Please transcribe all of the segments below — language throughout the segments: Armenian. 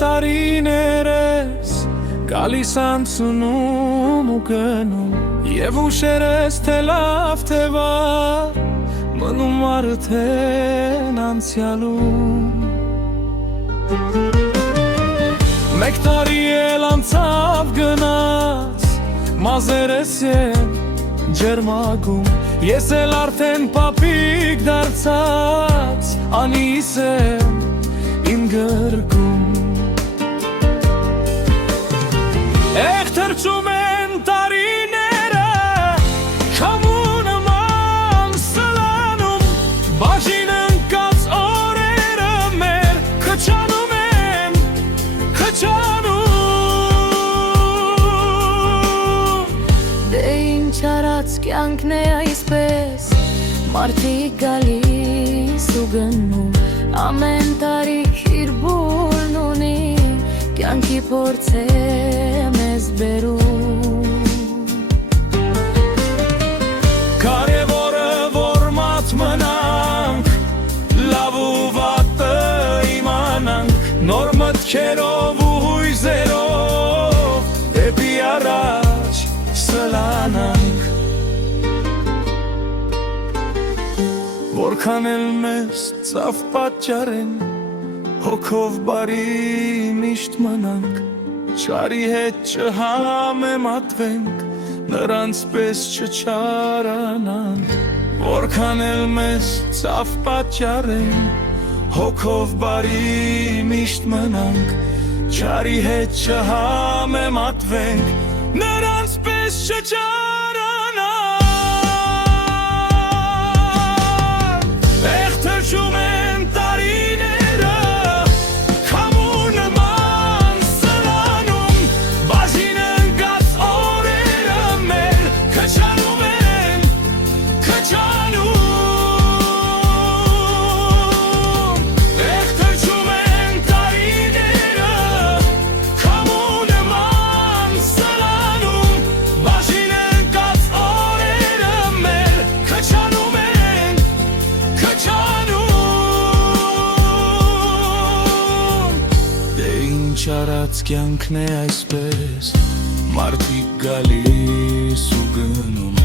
տարիներես գալիս անցնում ու գնում Եվ ուշերես թե լավ թե վատ մնում արդեն անցյալում Մեկ տարի էլ անցավ գնաց մազերես եմ ջերմագում Ես էլ արդեն պապիկ դարձած անիս եմ իմ գրկում Էղ թրջում են տարիները Քամու նման սլանում Բաժին ընկած օրերը մեր Քչանում են, քչանում Դե ինչ արած կյանքն է այսպես Մարդիկ գալիս ու գնում Ամեն տարիք իր բուրն ունի Կյանքի փորձ է մեզ բերում Կարևորը որ մատ մնանք Լավ ու վատը իմանանք Նոր մտքերով ու հույզերով Դեպի առաջ սլանանք Որքան էլ մեզ ծավ պատճառեն Հոգով բարի միշտ մնանք Չարի հետ չհամեմատվենք Նրանց պես չչարանանք Որքան էլ մեզ ծավ պատճառեն Հոգով բարի միշտ մնանք Չարի հետ չհամեմատվենք Նրանց պես չչարանանք Էղ թրջում են տարիները Քամու նման սլանում Բաժին ընկած օրերը մեր Քչանում են, քչանում Էղ թրջում են տարիները Քամու նման սլանում Բաժին ընկած օրերը մեր Քչանում են, քչանում Դե ինչ արած կյանքն է այսպես Մարդիկ գալիս ու գնում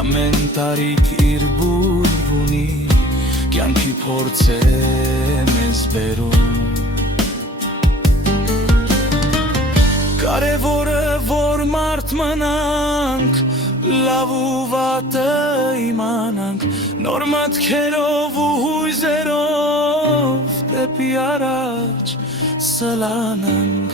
Ամեն տարիք իր բուրբ ունի Կյանքի փորձ է մեզ բերում Կարևորը որ մարդ մնանք Լավ ու վատը իմանանք Նոր մտքերով ու հույզերով Դեպի առաջ սլանանք